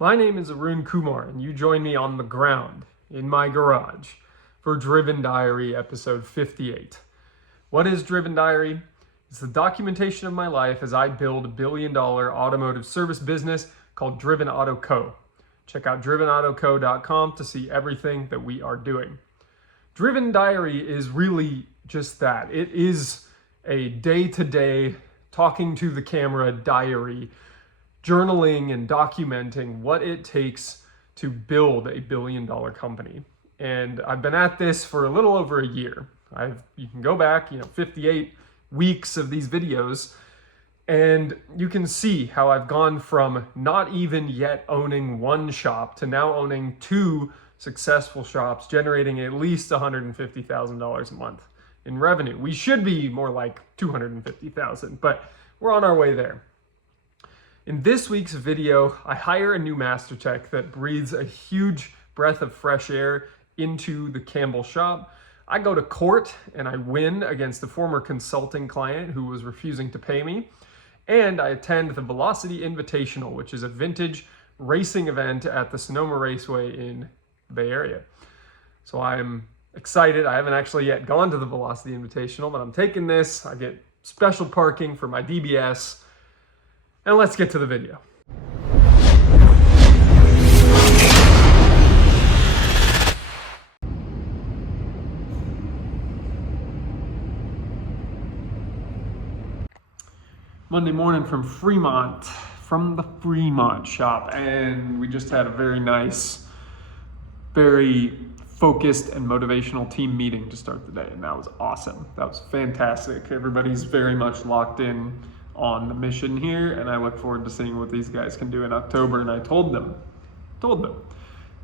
My name is Arun Kumar, and you join me on the ground, in my garage, for Driven Diary episode 58. What is Driven Diary? It's the documentation of my life as I build a billion-dollar automotive service business called Driven Auto Co. Check out drivenautoco.com to see everything that we are doing. Driven Diary is really just that. It is a day-to-day, talking to the camera diary, journaling and documenting what it takes to build a billion-dollar company. And I've been at this for a little over a year. You can go back, 58 weeks of these videos, and you can see how I've gone from not even yet owning one shop to now owning two successful shops, generating at least $150,000 a month in revenue. We should be more like $250,000, but we're on our way there. In this week's video, I hire a new master tech that breathes a huge breath of fresh air into the Campbell shop. I go to court and I win against a former consulting client who was refusing to pay me. And I attend the Velocity Invitational, which is a vintage racing event at the Sonoma Raceway in the Bay Area. So I'm excited. I haven't actually yet gone to the Velocity Invitational, but I'm taking this. I get special parking for my DBS. And let's get to the video. Monday morning from Fremont, from the Fremont shop, and we just had a very nice, very focused and motivational team meeting to start the day, and that was awesome. That was fantastic. Everybody's very much locked in on the mission here, and I look forward to seeing what these guys can do in October. And I told them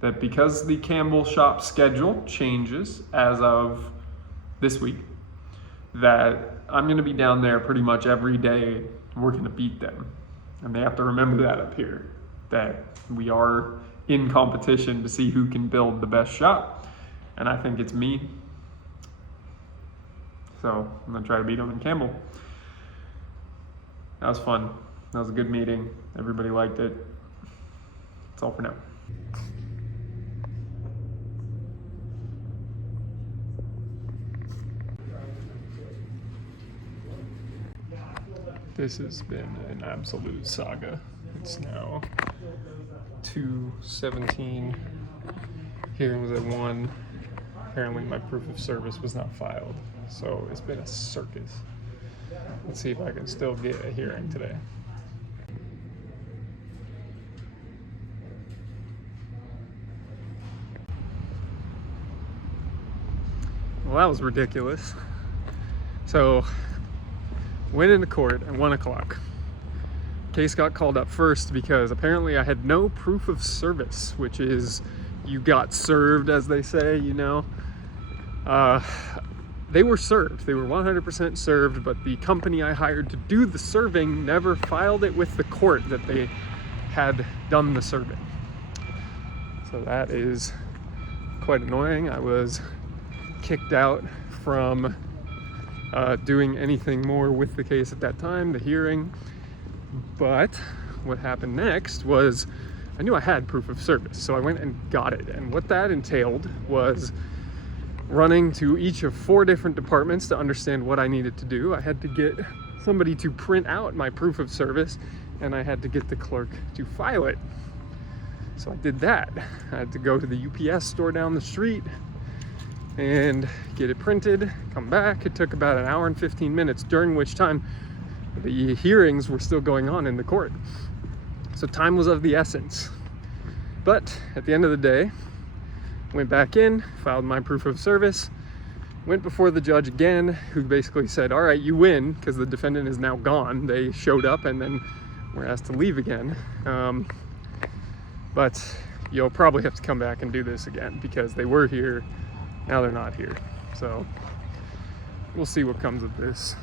that because the Campbell shop schedule changes as of this week, that I'm going to be down there pretty much every day. We're going to beat them, and they have to remember that up here, that we are in competition to see who can build the best shop, and I think it's me. So I'm going to try to beat them in Campbell. That was fun. That was a good meeting. Everybody liked it. That's all for now. This has been an absolute saga. It's now 2:17. Hearing was at 1. Apparently my proof of service was not filed. So it's been a circus. Let's see if I can still get a hearing today. Well, that was ridiculous. So, went into court at 1 o'clock. Case got called up first because apparently I had no proof of service, which is you got served, as they say, They were served. They were 100% served, but the company I hired to do the serving never filed it with the court that they had done the serving. So that is quite annoying. I was kicked out from doing anything more with the case at that time, the hearing. But what happened next was I knew I had proof of service, so I went and got it. And what that entailed was running to each of 4 different departments to understand what I needed to do. I had to get somebody to print out my proof of service, and I had to get the clerk to file it. So I did that. I had to go to the UPS store down the street and get it printed, come back. It took about an hour and 15 minutes, during which time the hearings were still going on in the court. So time was of the essence. But at the end of the day, went back in, filed my proof of service, went before the judge again, who basically said, all right, you win, because the defendant is now gone. They showed up and then were asked to leave again. But you'll probably have to come back and do this again, because they were here, now they're not here. So we'll see what comes of this.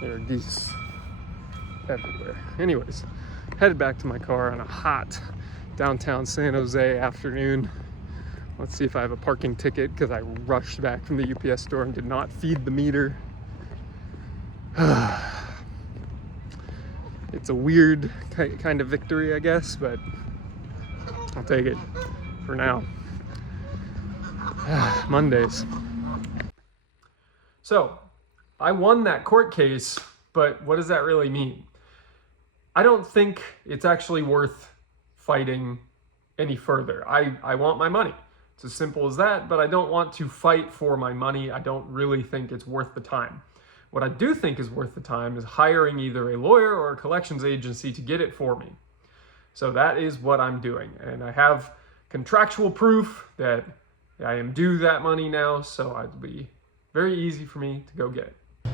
There are geese everywhere. Anyways, headed back to my car on a hot downtown San Jose afternoon. Let's see if I have a parking ticket, because I rushed back from the UPS store and did not feed the meter. It It's a weird kind of victory, I guess, but I'll take it for now. Mondays. So, I won that court case, but what does that really mean? I don't think it's actually worth fighting any further. I want my money. It's as simple as that, but I don't want to fight for my money. I don't really think it's worth the time. What I do think is worth the time is hiring either a lawyer or a collections agency to get it for me. So that is what I'm doing. And I have contractual proof that I am due that money now, so it'll be very easy for me to go get it. I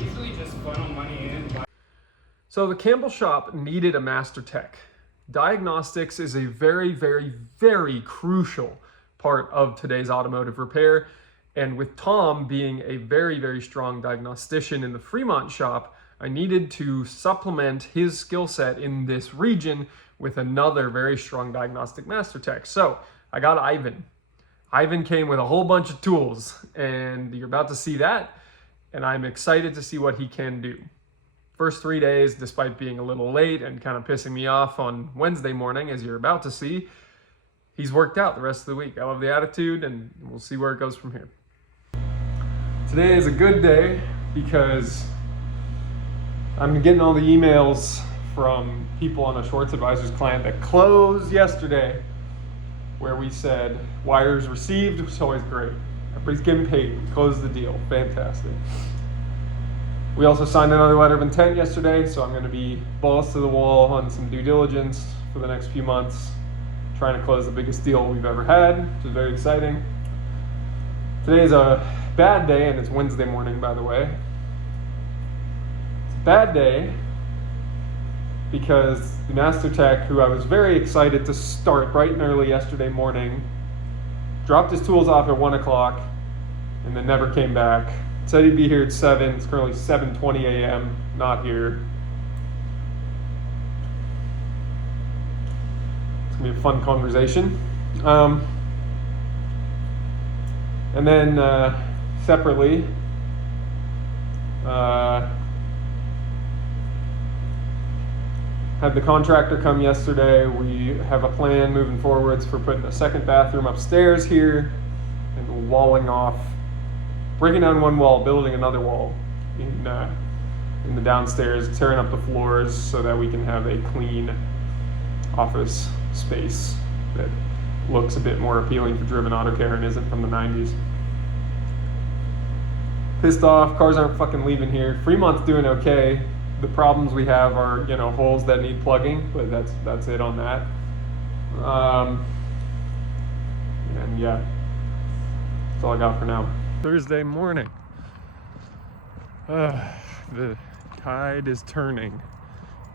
usually just funnel money in. So the Campbell shop needed a master tech. Diagnostics is a very, very, very crucial part of today's automotive repair. And with Tom being a very, very strong diagnostician in the Fremont shop, I needed to supplement his skill set in this region with another very strong diagnostic master tech. So I got Ivan. Ivan came with a whole bunch of tools, and you're about to see that, and I'm excited to see what he can do. First 3 days, despite being a little late and kind of pissing me off on Wednesday morning, as you're about to see, he's worked out the rest of the week. I love the attitude, and we'll see where it goes from here. Today is a good day because I'm getting all the emails from people on a Schwartz Advisors client that closed yesterday, where we said wires received, which is always great. Everybody's getting paid. We closed the deal. Fantastic. We also signed another letter of intent yesterday, so I'm going to be balls to the wall on some due diligence for the next few months, trying to close the biggest deal we've ever had, which is very exciting. Today is a bad day, and it's Wednesday morning, by the way. It's a bad day because the master tech, who I was very excited to start bright and early yesterday morning, dropped his tools off at 1 o'clock and then never came back. Said he'd be here at 7. It's currently 7:20 a.m. Not here. It's gonna be a fun conversation. And then separately, had the contractor come yesterday. We have a plan moving forwards for putting a second bathroom upstairs here and walling off, breaking down one wall, building another wall in the downstairs, tearing up the floors so that we can have a clean office space that looks a bit more appealing for Driven Auto Care and isn't from the 90s. Pissed off, cars aren't fucking leaving here. Fremont's doing okay. The problems we have are, holes that need plugging, but that's it on that. And yeah, that's all I got for now. Thursday morning. The tide is turning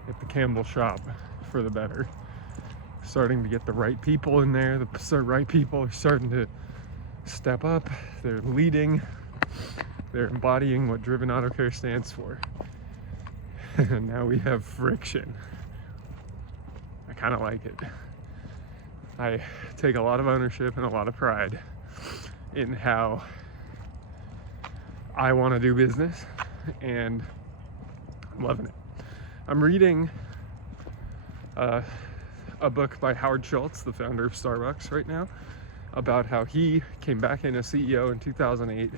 at the Campbell shop for the better. Starting to get the right people in there. The right people are starting to step up. They're leading. They're embodying what Driven Auto Care stands for. And now we have friction. I kind of like it. I take a lot of ownership and a lot of pride in how I want to do business, and I'm loving it. I'm reading a book by Howard Schultz, the founder of Starbucks, right now, about how he came back in as CEO in 2008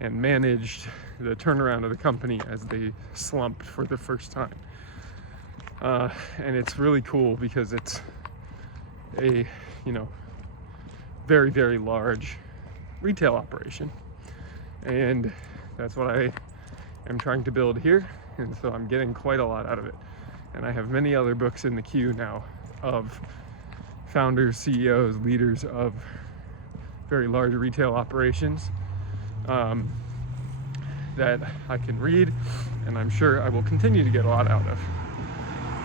and managed the turnaround of the company as they slumped for the first time. And it's really cool because it's a, very, very large retail operation. And that's what I am trying to build here. And so I'm getting quite a lot out of it. And I have many other books in the queue now of founders, CEOs, leaders of very large retail operations that I can read, and I'm sure I will continue to get a lot out of.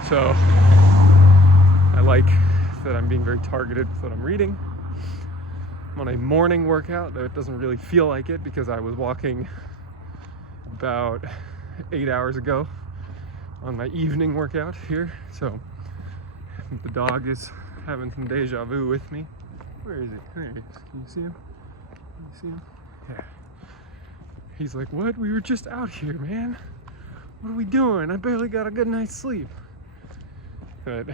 So I like that I'm being very targeted with what I'm reading. I'm on a morning workout, though it doesn't really feel like it because I was walking about 8 hours ago on my evening workout here. So the dog is having some deja vu with me. Where is he? There he is. Can you see him? Can you see him? Yeah. He's like, what? We were just out here, man. what are we doing? I barely got a good night's sleep. But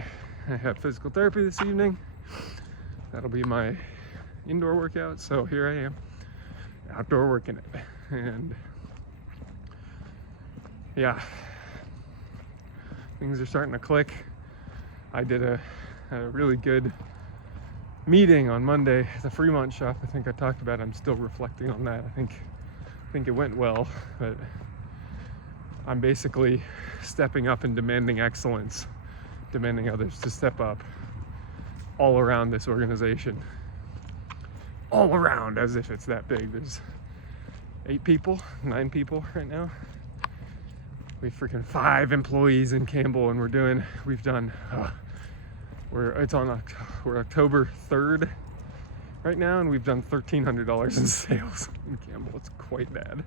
I have physical therapy this evening. That'll be my indoor workout. So here I am, outdoor working it. And yeah, things are starting to click. I did a really good meeting on Monday at the Fremont shop. I think I talked about it. I'm still reflecting on that. I think it went well, but I'm basically stepping up and demanding excellence, demanding others to step up all around this organization. All around, as if it's that big. There's 9 people right now. We freaking 5 employees in Campbell, and we're October 3rd right now, and we've done $1,300 in sales in Campbell. It's quite bad,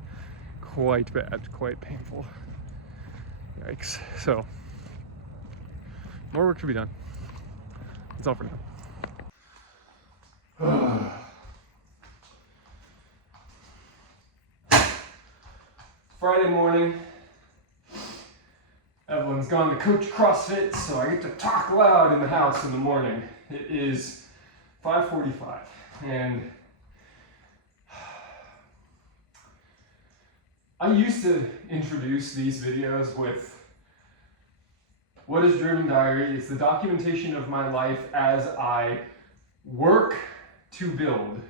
quite painful. Yikes. So more work to be done. That's all for now. Friday morning. Evelyn's gone to coach CrossFit, so I get to talk loud in the house in the morning. It is 5:45, and I used to introduce these videos with, what is Driven Diary? It's the documentation of my life as I work to build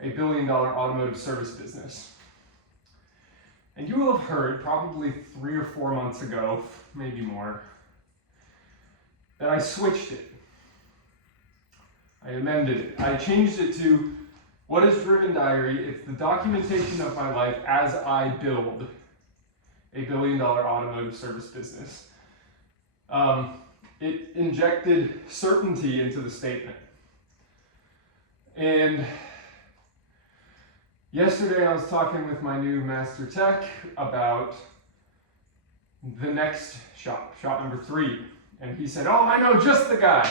a $1 billion automotive service business. And you will have heard probably 3 or 4 months ago, maybe more, that I switched it. I amended it. I changed it to, what is Driven Diary? It's the documentation of my life as I build a $1 billion automotive service business. It injected certainty into the statement. And yesterday I was talking with my new master tech about the next shop number 3. And he said, oh, I know just the guy.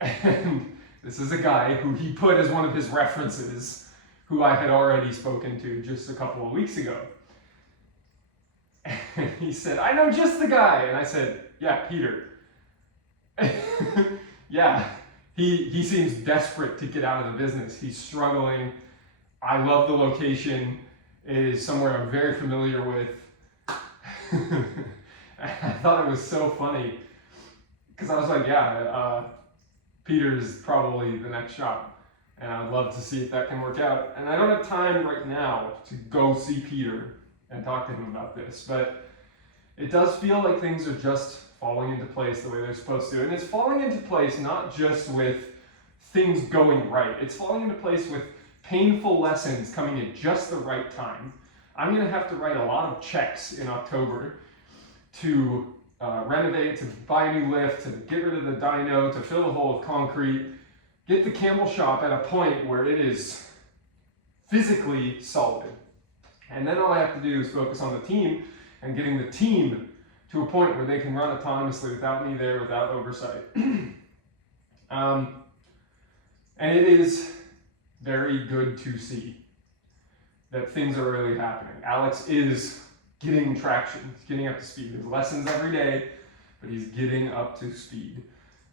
And this is a guy who he put as one of his references, who I had already spoken to just a couple of weeks ago. And he said, I know just the guy. And I said, yeah, Peter. Yeah, he seems desperate to get out of the business. He's struggling. I love the location. It is somewhere I'm very familiar with. I thought it was so funny because I was like, yeah, Peter's probably the next shop, and I'd love to see if that can work out. And I don't have time right now to go see Peter and talk to him about this, but it does feel like things are just falling into place the way they're supposed to. And it's falling into place not just with things going right, it's falling into place with painful lessons coming at just the right time. I'm going to have to write a lot of checks in October to renovate, to buy a new lift, to get rid of the dyno, to fill the hole with concrete, get the Campbell shop at a point where it is physically solid. And then all I have to do is focus on the team and getting the team to a point where they can run autonomously without me there, without oversight. And it is very good to see that things are really happening. Alex is getting traction. He's getting up to speed. There's lessons every day, but he's getting up to speed.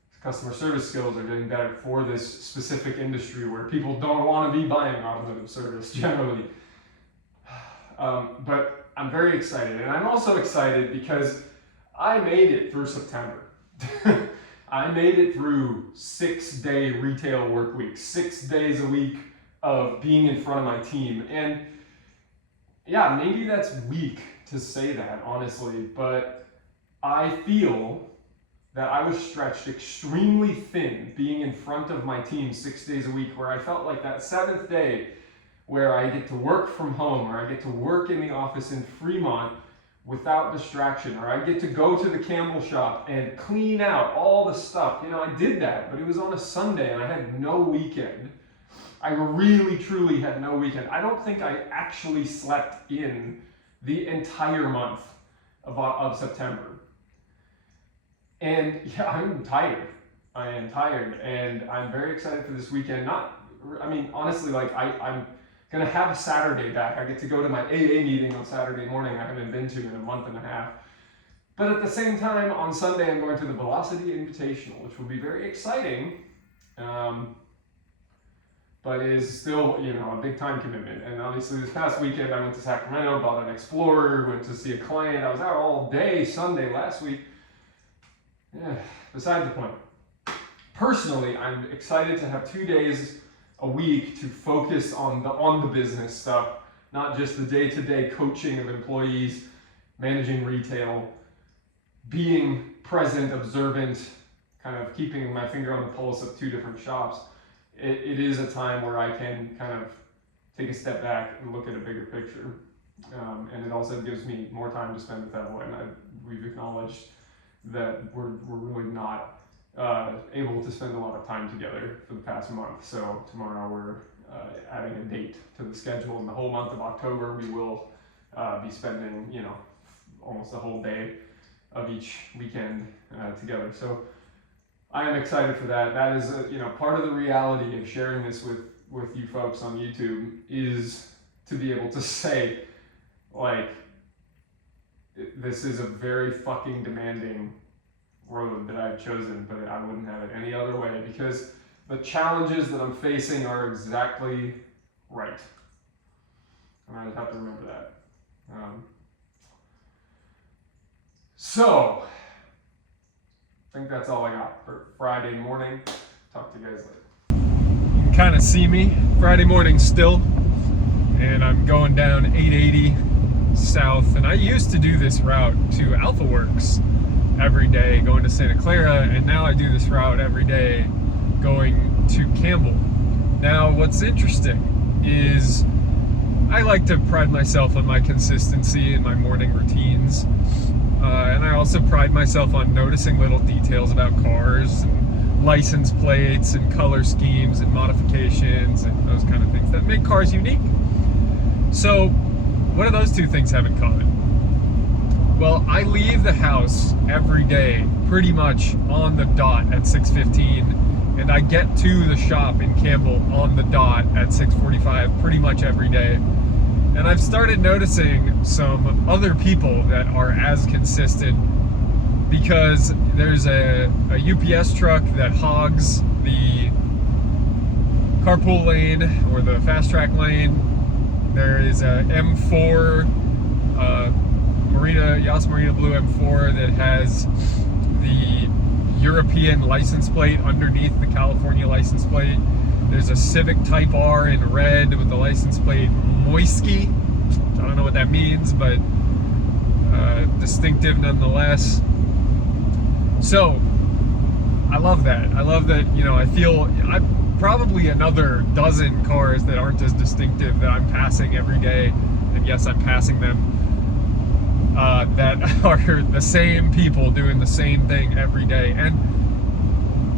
His customer service skills are getting better for this specific industry where people don't want to be buying automotive service generally. But I'm very excited. And I'm also excited because I made it through September. I made it through 6-day retail work weeks, 6 days a week of being in front of my team. And yeah, maybe that's weak to say that, honestly, but I feel that I was stretched extremely thin being in front of my team 6 days a week, where I felt like that 7th day where I get to work from home, or I get to work in the office in Fremont without distraction, or I get to go to the Campbell shop and clean out all the stuff. You know, I did that, but it was on a Sunday and I had no weekend. I really, truly had no weekend. I don't think I actually slept in the entire month of September. And yeah, I'm tired. I am tired, and I'm very excited for this weekend. Honestly, like I'm Gonna have Saturday back. I get to go to my AA meeting on Saturday morning I haven't been to in a month and a half. But at the same time, on Sunday, I'm going to the Velocity Invitational, which will be very exciting, but is still, a big time commitment. And obviously this past weekend, I went to Sacramento, bought an Explorer, went to see a client. I was out all day Sunday last week. Yeah, beside the point. Personally, I'm excited to have 2 days a week to focus on the business stuff, not just the day-to-day coaching of employees, managing retail, being present, observant, kind of keeping my finger on the pulse of 2 different shops. It is a time where I can kind of take a step back and look at a bigger picture. And it also gives me more time to spend with Evelyn. We've acknowledged that we're really not able to spend a lot of time together for the past month. So tomorrow we're adding a date to the schedule. In the whole month of October, we will be spending, almost a whole day of each weekend together. So I am excited for that. That is, part of the reality of sharing this with you folks on YouTube is to be able to say, like, this is a very fucking demanding road that I've chosen, but I wouldn't have it any other way because the challenges that I'm facing are exactly right. And I just have to remember that. So, I think that's all I got for Friday morning. Talk to you guys later. You can kind of see me Friday morning still, and I'm going down 880 south, and I used to do this route to Alpha Works every day going to Santa Clara, and now I do this route every day going to Campbell. Now what's interesting is I like to pride myself on my consistency in my morning routines, and I also pride myself on noticing little details about cars and license plates and color schemes and modifications and those kind of things that make cars unique. So what do those 2 things have in common? Well, I leave the house every day pretty much on the dot at 6:15, and I get to the shop in Campbell on the dot at 6:45 pretty much every day. And I've started noticing some other people that are as consistent because there's a UPS truck that hogs the carpool lane or the fast track lane. There is a M4 Yas Marina Blue M4 that has the European license plate underneath the California license plate. There's a Civic Type R in red with the license plate Moisky. I don't know what that means, but distinctive nonetheless. So I love that. I love that, I feel I've probably another dozen cars that aren't as distinctive that I'm passing every day. And yes, I'm passing them. That are the same people doing the same thing every day. And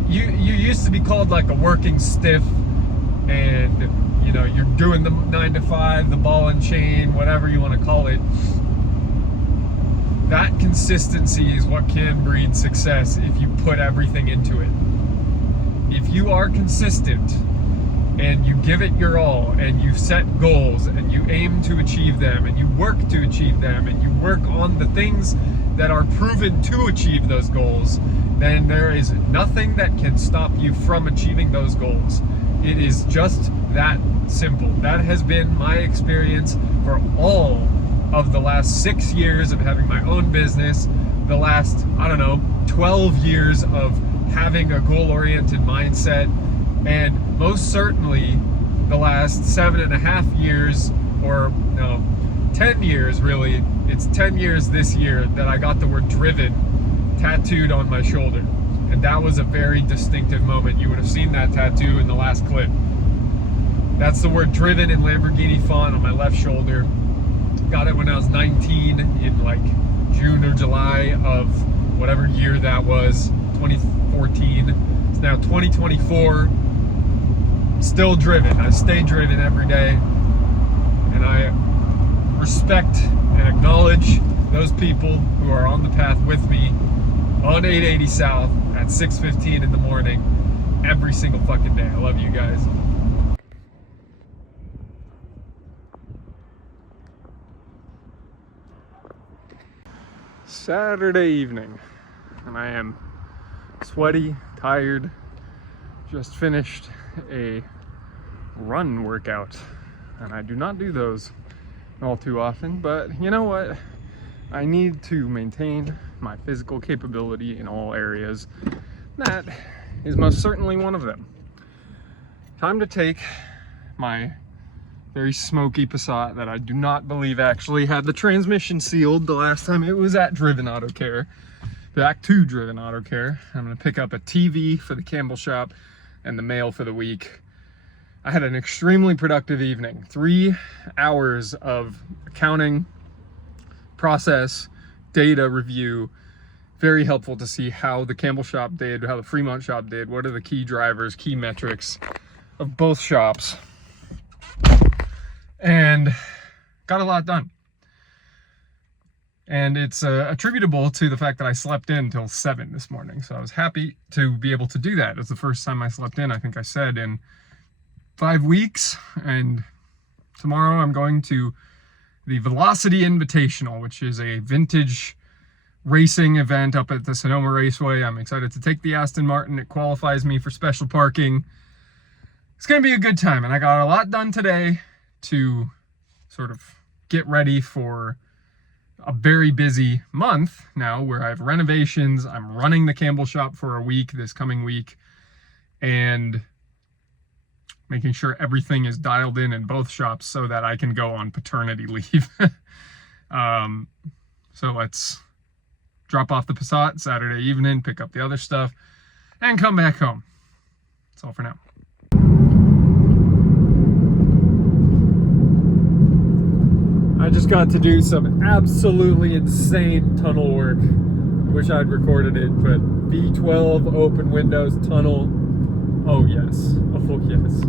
you used to be called like a working stiff, and you're doing the 9 to 5, the ball and chain, whatever you want to call it. That consistency is what can breed success if you put everything into it. If you are consistent and you give it your all, and you set goals, and you aim to achieve them, and you work to achieve them, and you work on the things that are proven to achieve those goals, then there is nothing that can stop you from achieving those goals. It is just that simple. That has been my experience for all of the last 6 years of having my own business, the last, 12 years of having a goal-oriented mindset, and most certainly the last 7.5 years, or 10 years really. It's 10 years this year that I got the word driven tattooed on my shoulder. And that was a very distinctive moment. You would have seen that tattoo in the last clip. That's the word driven in Lamborghini font on my left shoulder. Got it when I was 19 in like June or July of whatever year that was, 2014. It's now 2024. Still driven. I stay driven every day, and I respect and acknowledge those people who are on the path with me on 880 South at 6:15 in the morning every single fucking day. I love you guys. Saturday evening, and I am sweaty, tired, just finished a run workout, and I do not do those all too often, but you know what? I need to maintain my physical capability in all areas. That is most certainly one of them. Time to take my very smoky Passat that I do not believe actually had the transmission sealed the last time it was at Driven Auto Care, back to Driven Auto Care. I'm gonna pick up a TV for the Campbell shop and the mail for the week. I had an extremely productive evening. 3 hours of accounting, process, data review. Very helpful to see how the Campbell shop did, how the Fremont shop did, what are the key drivers, key metrics of both shops. And got a lot done. And it's attributable to the fact that I slept in till 7 this morning. So I was happy to be able to do that. It's the first time I slept in, I think I said, in 5 weeks. And tomorrow I'm going to the Velocity Invitational, which is a vintage racing event up at the Sonoma Raceway. I'm excited to take the Aston Martin. It qualifies me for special parking. It's going to be a good time. And I got a lot done today to sort of get ready for a very busy month now where I have renovations. I'm running the Campbell shop for a week this coming week and making sure everything is dialed in both shops so that I can go on paternity leave. So let's drop off the Passat Saturday evening, pick up the other stuff, and come back home. That's all for now. I just got to do some absolutely insane tunnel work. Wish I'd recorded it, but V12 open windows tunnel. Oh yes, oh yes.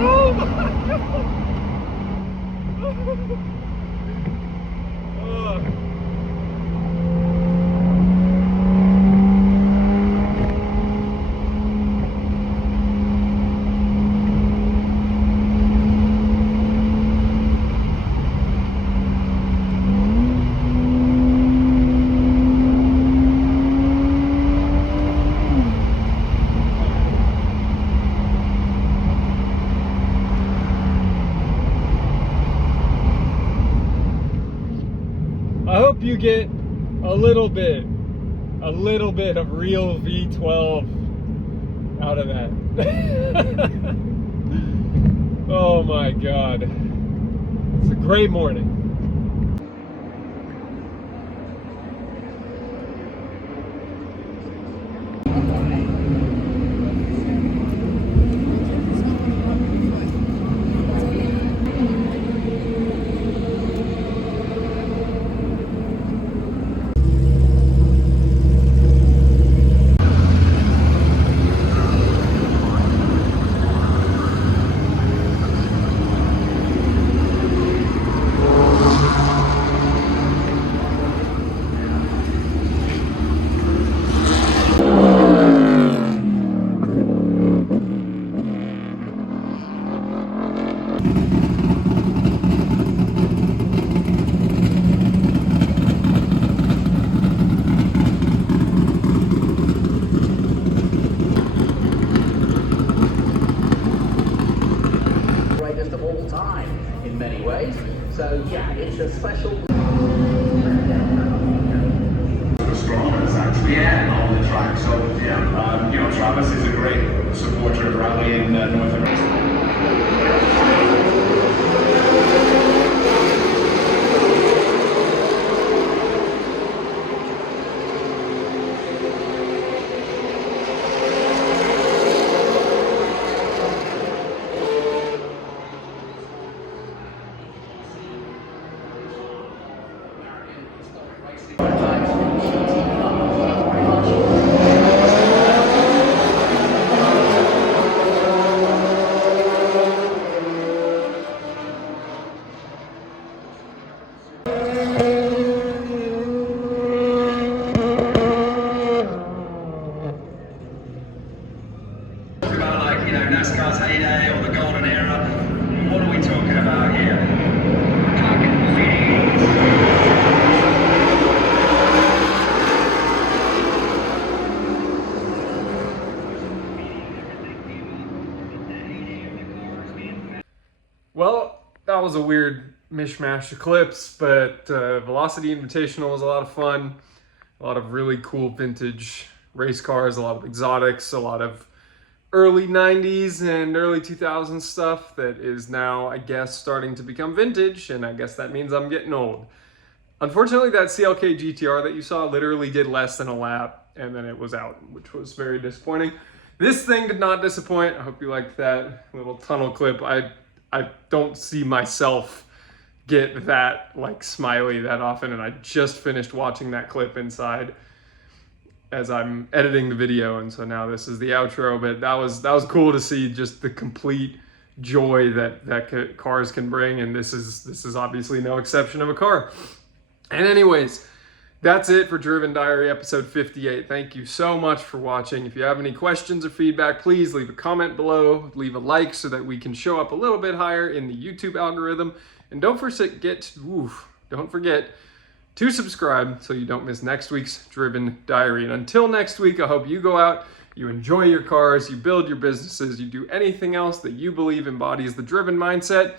Oh my God! I hope you get a little bit of real V12 out of that. Oh my God. It's a great morning. So yeah, it's a special. Astronomers actually on the track. So yeah, you know, Travis is a great supporter of rally in North America. NASCAR's heyday or the golden era. What are we talking about here? We're talking Well, that was a weird mishmash of clips, but Velocity Invitational was a lot of fun. A lot of really cool vintage race cars, a lot of exotics, a lot of early 90s and early 2000s stuff that is now, I guess, starting to become vintage, and I guess that means I'm getting old. Unfortunately, that CLK GTR that you saw literally did less than a lap, and then it was out, which was very disappointing. This thing did not disappoint. I hope you liked that little tunnel clip. I don't see myself get that like smiley that often, and I just finished watching that clip inside as I'm editing the video, and so now this is the outro. But that was cool to see just the complete joy that cars can bring, and this is obviously no exception of a car. And anyways, that's it for Driven Diary episode 58. Thank you so much for watching. If you have any questions or feedback, please leave a comment below, leave a like so that we can show up a little bit higher in the YouTube algorithm. And don't forget to subscribe so you don't miss next week's Driven Diary. And until next week, I hope you go out, you enjoy your cars, you build your businesses, you do anything else that you believe embodies the driven mindset,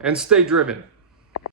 and stay driven.